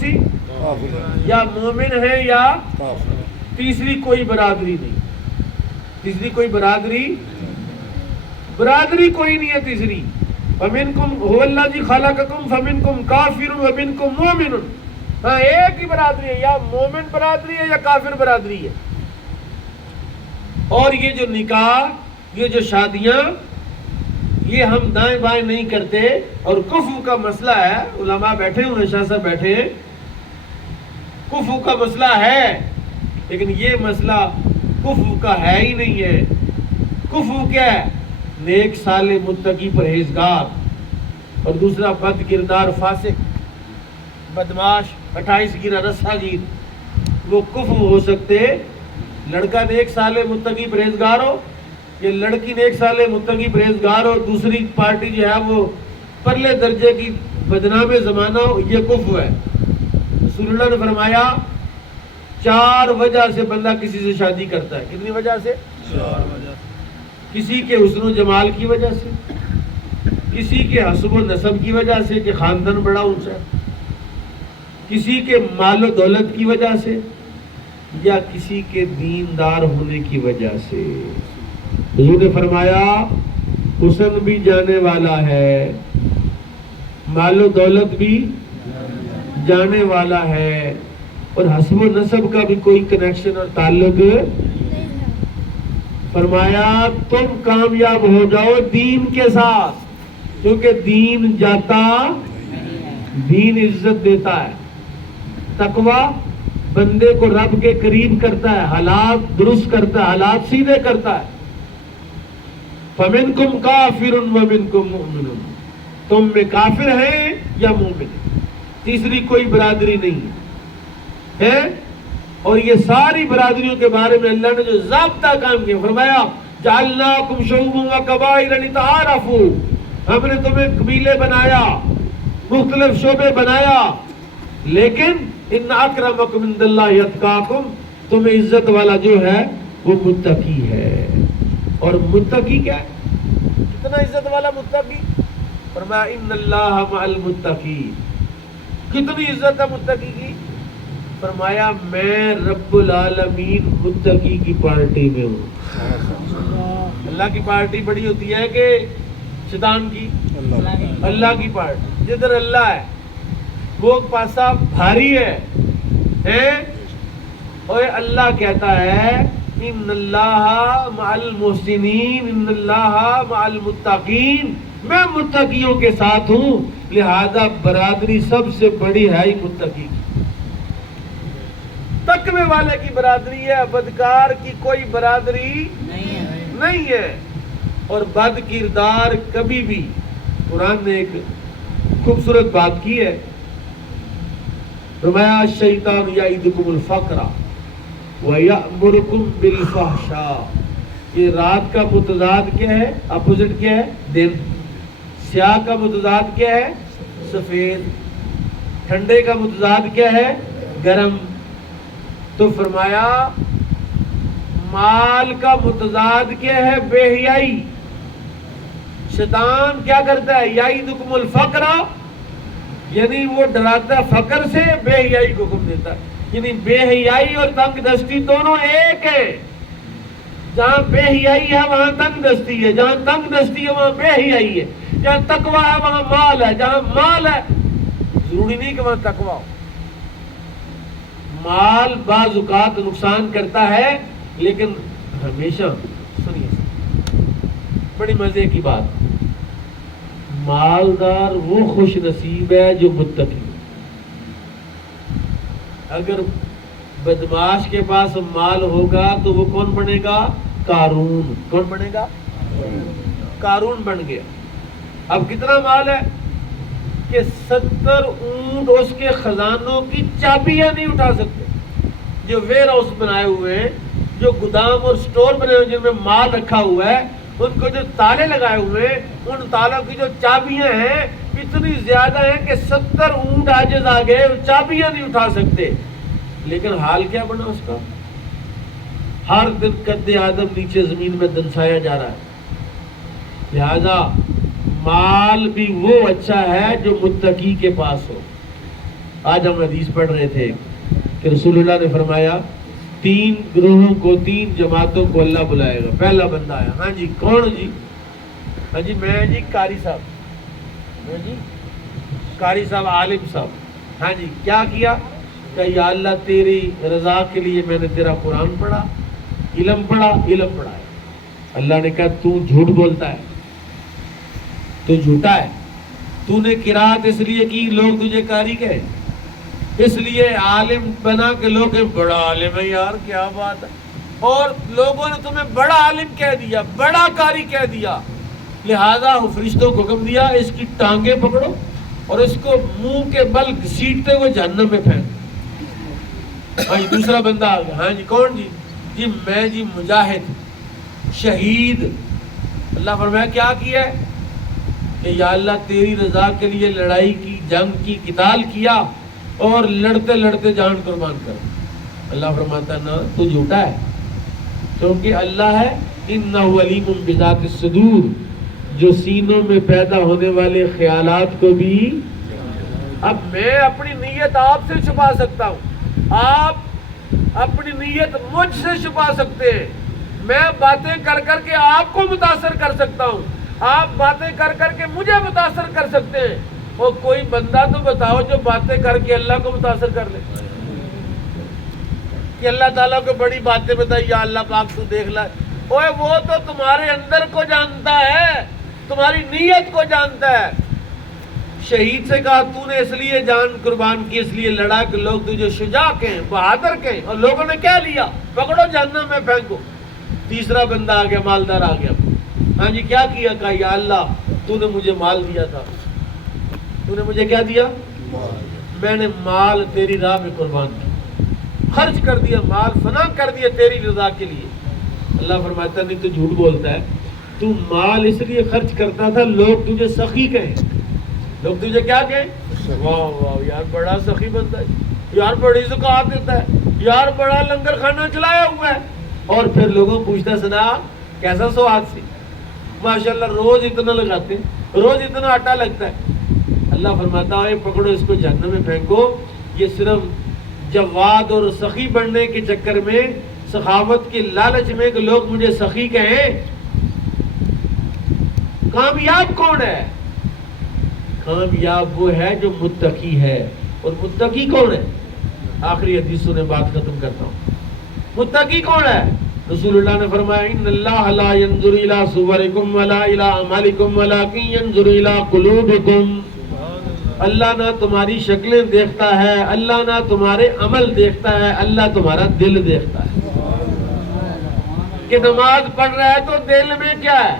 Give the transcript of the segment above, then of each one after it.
سی؟ یا مومن ہے یا تیسری کوئی برادری نہیں، تیسری کوئی برادری کوئی نہیں ہے تیسری. فَمِنْكُمْ هُوَ الَّذِي خَلَقَكُمْ فَمِنْكُمْ كَافِرٌ وَمِنْكُمْ مُؤْمِنٌ. ہاں ایک ہی برادری ہے، یا مومن برادری ہے یا کافر برادری ہے. اور یہ جو نکاح، یہ جو شادیاں، یہ ہم دائیں بائیں نہیں کرتے. اور کفر کا مسئلہ ہے، علماء بیٹھے ہوئے، شاہ صاحب بیٹھے ہیں، کفر کا مسئلہ ہے، لیکن یہ مسئلہ کفر کا ہے ہی نہیں ہے. کفر کیا ہے؟ نیک صالح متقی پرہیزگار، اور دوسرا بد کردار فاسق بدماش 28 گیرہ رسا گیر، وہ کفر ہو سکتے. لڑکا نیک صالح متقی پرہیزگار ہو، یہ لڑکی نیک صالح متقی پرہیزگار ہو، دوسری پارٹی جو ہے وہ پرلے درجے کی بدنام زمانہ ہو، یہ کفر ہے. رسول اللہ نے فرمایا 4 وجہ سے بندہ کسی سے شادی کرتا ہے. کتنی وجہ سے؟ 4 وجہ. کسی کے حسن و جمال کی وجہ سے، کسی کے حسب و نسب کی وجہ سے کہ خاندان بڑا اونچا ہے، کسی کے مال و دولت کی وجہ سے، یا کسی کے دیندار ہونے کی وجہ سے. حضور نے فرمایا حسن بھی جانے والا ہے، مال و دولت بھی جانے والا ہے، اور حسب و نسب کا بھی کوئی کنیکشن اور تعلق. فرمایا تم کامیاب ہو جاؤ دین کے ساتھ، کیونکہ دین جاتا، دین عزت دیتا ہے. تقوی بندے کو رب کے قریب کرتا ہے، حالات درست کرتا ہے، حالات سیدھے کرتا ہے. فَمِنْكُمْ كَافِرٌ وَمِنْكُمْ مُؤْمِنٌ. تم میں کافر ہیں یا مومن، تیسری کوئی برادری نہیں ہے. اور یہ ساری برادریوں کے بارے میں اللہ نے جو ضابطہ قائم کیا، فرمایا جعلناکم شعوبا وقبائل لتعارفوا. ہم نے تمہیں قبیلے بنایا، مختلف شعبے بنایا، لیکن ان اکرمکم عند اللہ اتقاکم، تمہیں عزت والا جو ہے وہ متقی ہے. اور متقی کیا ہے؟ کتنا عزت والا متقی؟ فرمایا ان اللہ مع المتقین. کتنی عزت ہے متقی کی؟ فرمایا میں رب العالمین متقی کی پارٹی میں ہوں. اللہ کی پارٹی بڑی ہوتی ہے کہ شیطان کی؟ اللہ کی پارٹی. جدھر اللہ ہے وہ پاسا بھاری ہے. اور اللہ کہتا ہے ان اللہ مع المحسنین ان اللہ مع المتقین، میں متقیوں کے ساتھ ہوں. لہذا برادری سب سے بڑی ہے ہی متقی کی. تقوی والے کی برادری ہے، بدکار کی کوئی برادری نہیں ہے. اور بد کردار کبھی بھی، قرآن نے ایک خوبصورت بات کی ہے، فرمایا الشیطان یعدکم الفقر وَيَأْمُرُكُمْ بِالْفَحْشَاءِ. یہ رات کا متضاد کیا ہے؟ اپوزٹ کیا ہے؟ دن. سیاہ کا متضاد کیا ہے؟ سفید. ٹھنڈے کا متضاد کیا ہے؟ گرم. تو فرمایا مال کا متضاد کیا ہے؟ بے حیائی. شیطان کیا کرتا ہے؟ یعدکم الفقر، یعنی وہ ڈراتا ہے فقر سے، بے حیائی کو حکم دیتا ہے. یعنی بے حیائی اور تنگ دستی دونوں ایک ہے. جہاں بے حیائی ہے وہاں تنگ دستی ہے، جہاں تنگ دستی ہے وہاں بے حیائی ہے. جہاں تقویٰ ہے وہاں مال ہے، جہاں مال ہے ضروری نہیں کہ وہاں تقویٰ ہو. مال بعض اوقات نقصان کرتا ہے، لیکن ہمیشہ سنیے بڑی مزے کی بات، مالدار وہ خوش نصیب ہے جو متقی. اگر بدماش کے پاس مال ہوگا تو وہ کون بنے گا؟ قارون. کون بنے گا؟ قارون بن گیا. اب کتنا مال ہے کہ 70 اونٹ اس کے خزانوں کی چابیاں نہیں اٹھا سکتے. جو ویئر ہاؤس بنائے ہوئے ہیں، جو گودام اور سٹور بنے ہوئے جن میں مال رکھا ہوا ہے، ان کو جو تالے لگائے ہوئے ہیں، ان تالوں کی جو چابیاں ہیں اتنی زیادہ ہیں کہ 70 اونٹ عاجز آ گئے، چابیاں نہیں اٹھا سکتے. لیکن حال کیا بنا اس کا؟ ہر دن قد آدم نیچے زمین میں دنسایا جا رہا ہے. لہذا مال بھی وہ اچھا ہے جو متقی کے پاس ہو. آج ہم حدیث پڑھ رہے تھے کہ رسول اللہ نے فرمایا 3 گروہوں کو 3 جماعتوں کو اللہ بلائے گا. پہلا بندہ آیا, ہاں جی کون جی؟ ہاں جی میں جی قاری صاحب. ہاں جی قاری صاحب, عالم صاحب. ہاں جی کیا کیا کہ یا اللہ تیری رضا کے لیے میں نے تیرا قرآن پڑھا, علم پڑھا, علم پڑھایا. اللہ نے کہا تو جھوٹ بولتا ہے, تو جھوٹا ہے. تو نے قرات اس لیے کی لوگ تجھے قاری کہے, اس لیے عالم بنا کے لوگ بڑا عالم ہے یار کیا بات ہے, اور لوگوں نے تمہیں بڑا عالم کہہ دیا, بڑا قاری کہہ دیا, لہذا فرشتوں کو حکم دیا اس کی ٹانگیں پکڑو اور اس کو منہ کے بل گھسیٹتے ہوئے جہنم میں پھینک. ہاں جی دوسرا بندہ آ گیا. ہاں جی کون جی؟ جی میں جی مجاہد, شہید. اللہ فرمایا کیا کیا ہے کہ یا اللہ تیری رضا کے لیے لڑائی کی, جنگ کی, قتال کیا اور لڑتے لڑتے جان قربان کر. اللہ فرماتا نا تو جھوٹا ہے, کیونکہ اللہ ہے انہ علیم بذات الصدور, جو سینوں میں پیدا ہونے والے خیالات کو بھی. اب میں اپنی نیت آپ سے چھپا سکتا ہوں, آپ اپنی نیت مجھ سے چھپا سکتے ہیں. میں باتیں کر کر کے آپ کو متاثر کر سکتا ہوں, آپ باتیں کر کر کے مجھے متاثر کر سکتے ہیں. اور کوئی بندہ تو بتاؤ جو باتیں کر کے اللہ کو متاثر کر لے, کہ اللہ تعالیٰ کو بڑی باتیں بتائی, یا اللہ پاک تو دیکھ لائے. اوے وہ تو تمہارے اندر کو جانتا ہے, تمہاری نیت کو جانتا ہے. شہید سے کہا تو نے اس لیے جان قربان کی, اس لیے لڑا کہ لوگ تجھے شجاع کہیں, بہادر کہیں, اور لوگوں نے کیا لیا, پکڑو جہنم میں پھینکو. تیسرا بندہ آ گیا, مالدار آ گیا. ہاں جی کیا کیا؟ کہا یا اللہ تو نے مجھے مال دیا تھا, تو نے مجھے کیا دیا؟ میں نے مال تیری راہ میں قربان کیا, خرچ کر دیا, مال فنا کر دیا تیری رضا کے لیے. اللہ فرماتا نہیں تو جھوٹ بولتا ہے, تو مال اس لیے خرچ کرتا تھا لوگ تجھے سخی کہیں, لوگ تجھے کیا کہیں, واہ واہ یار بڑا سخی بنتا ہے, یار بڑی زکات دیتا ہے, یار بڑا لنگر خانہ چلایا ہوا ہے. اور پھر لوگوں پوچھتا سنا کیسا سواد سی, ماشاءاللہ روز اتنا لگاتے, روز اتنا آٹا لگتا ہے. اللہ فرماتا ہے پکڑو اس کو جہنم میں پھینکو. یہ صرف جواد اور سخی بننے کے چکر میں, سخاوت کے لالچ میں کہ لوگ مجھے سخی کہیں. کامیاب کون ہے؟ کامیاب وہ ہے جو متقی ہے. اور متقی کون ہے؟ آخری حدیث سنے بات ختم کرتا ہوں. متقی کون ہے؟ رسول اللہ نے فرمایا ان اللہ لا ينظر الى صورکم ولا الى اعمالکم ولکن ينظر الى قلوبکم. اللہ نہ تمہاری شکلیں دیکھتا ہے, اللہ نہ تمہارے عمل دیکھتا ہے, اللہ تمہارا دل دیکھتا ہے. کہ نماز پڑھ رہا ہے تو دل میں کیا ہے,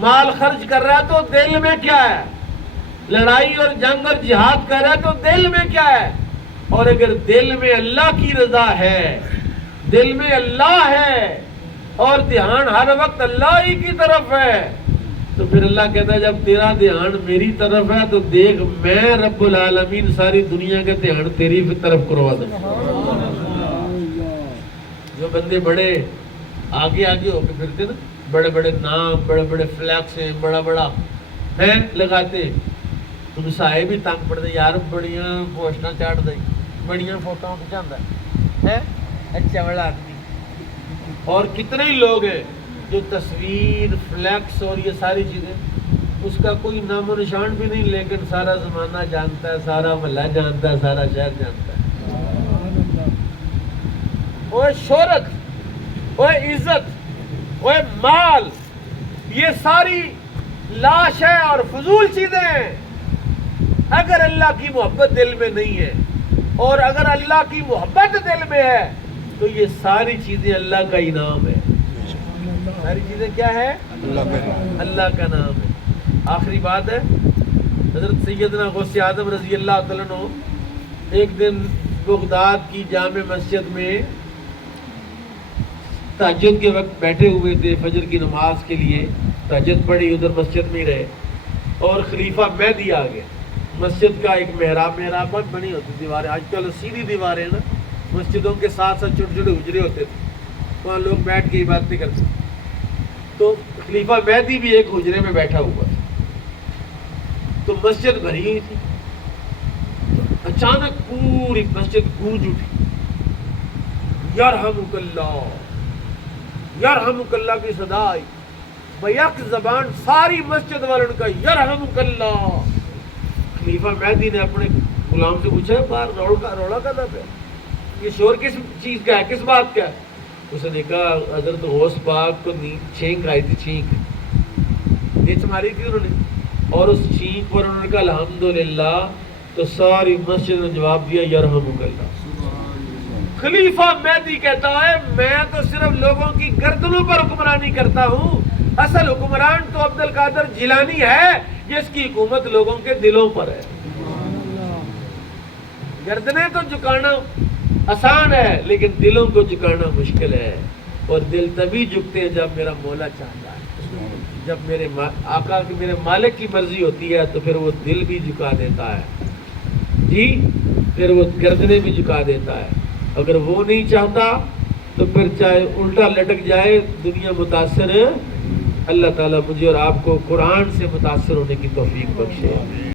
مال خرچ کر رہا ہے تو دل میں کیا ہے, لڑائی اور جنگ اور جہاد کر رہا ہے تو دل میں کیا ہے. اور اگر دل میں اللہ کی رضا ہے, دل میں اللہ ہے اور دھیان ہر وقت اللہ ہی کی طرف ہے, تو پھر اللہ کہتا ہے جب تیرا دھیان میری طرف ہے تو دیکھ میں رب العالمین ساری دنیا کا دھیان تیری طرف کروا دوں. جو بندے بڑے آگے آگے ہو کے پھرتے نا, بڑے بڑے نام, بڑے بڑے فلیکس ہیں, بڑا بڑا ہے لگاتے, تم سائے بھی تنگ پڑتے, یار بڑیاں پوسٹاں چاڑ دیں, بڑیاں فوٹو کھچاتا ہے, اچھا بڑا آدمی. اور کتنے ہی لوگ ہیں جو تصویر, فلیکس اور یہ ساری چیزیں, اس کا کوئی نام و نشان بھی نہیں, لیکن سارا زمانہ جانتا ہے, سارا محلہ جانتا ہے, سارا شہر جانتا ہے. وہ شہرت, وہ عزت, وہ مال, یہ ساری لاش ہے اور فضول چیزیں ہیں. اگر اللہ کی محبت دل میں نہیں ہے, اور اگر اللہ کی محبت دل میں ہے, تو یہ ساری چیزیں اللہ کا انعام ہے. ساری چیزیں کیا ہے؟ اللہ کا نام ہے. آخری بات ہے, حضرت سیدنا غوث اعظم رضی اللہ تعالیٰ عنہ ایک دن بغداد کی جامع مسجد میں تہجد کے وقت بیٹھے ہوئے تھے, فجر کی نماز کے لیے تہجد پڑھی, ادھر مسجد میں رہے, اور خلیفہ مہدی آ گئے. مسجد کا ایک محراب بہت بنی ہوتی دیواریں, آج کل سیدھی دیواریں نا, مسجدوں کے ساتھ ساتھ چھوٹے چھوٹے حجرے ہوتے تھے, وہاں لوگ بیٹھ کے عبادتیں کرتے. تو خلیفہ مہدی بھی ایک حجرے میں بیٹھا ہوا تھا, تو مسجد بھری ہوئی تھی. اچانک پوری مسجد گونج اٹھی، یرحمک اللہ، یرحمک اللہ کی صدا آئی، بیک زبان ساری مسجد والوں کا یرحمک اللہ۔ خلیفہ مہدی نے اپنے غلام سے پوچھا باہر روڑا کا تھا پہ یہ شور کس چیز کا ہے، کس بات کا ہے؟ اس نے کہا حضرت غوث پاک کو چھینک آئی تھی، چھینک نیچ ماری تھی انہوں نے، اور اس چھینک پر انہوں نے کہا الحمدللہ، تو ساری مسجد نے جواب دیا یرحمک اللہ۔ خلیفہ مہدی کہتا ہے میں تو صرف لوگوں کی گردنوں پر حکمرانی کرتا ہوں، اصل حکمران تو عبد القادر جیلانی ہے جس کی حکومت لوگوں کے دلوں پر ہے۔ گردنیں تو جھکانا آسان ہے لیکن دلوں کو جھکانا مشکل ہے، اور دل تبھی جھکتے ہیں جب میرا مولا چاہتا ہے، جب میرے آقا کی میرے مالک کی مرضی ہوتی ہے تو پھر وہ دل بھی جھکا دیتا ہے جی، پھر وہ گردنیں بھی جھکا دیتا ہے۔ اگر وہ نہیں چاہتا تو پھر چاہے الٹا لٹک جائے دنیا متاثر ہے۔ اللہ تعالیٰ مجھے اور آپ کو قرآن سے متاثر ہونے کی توفیق بخشے۔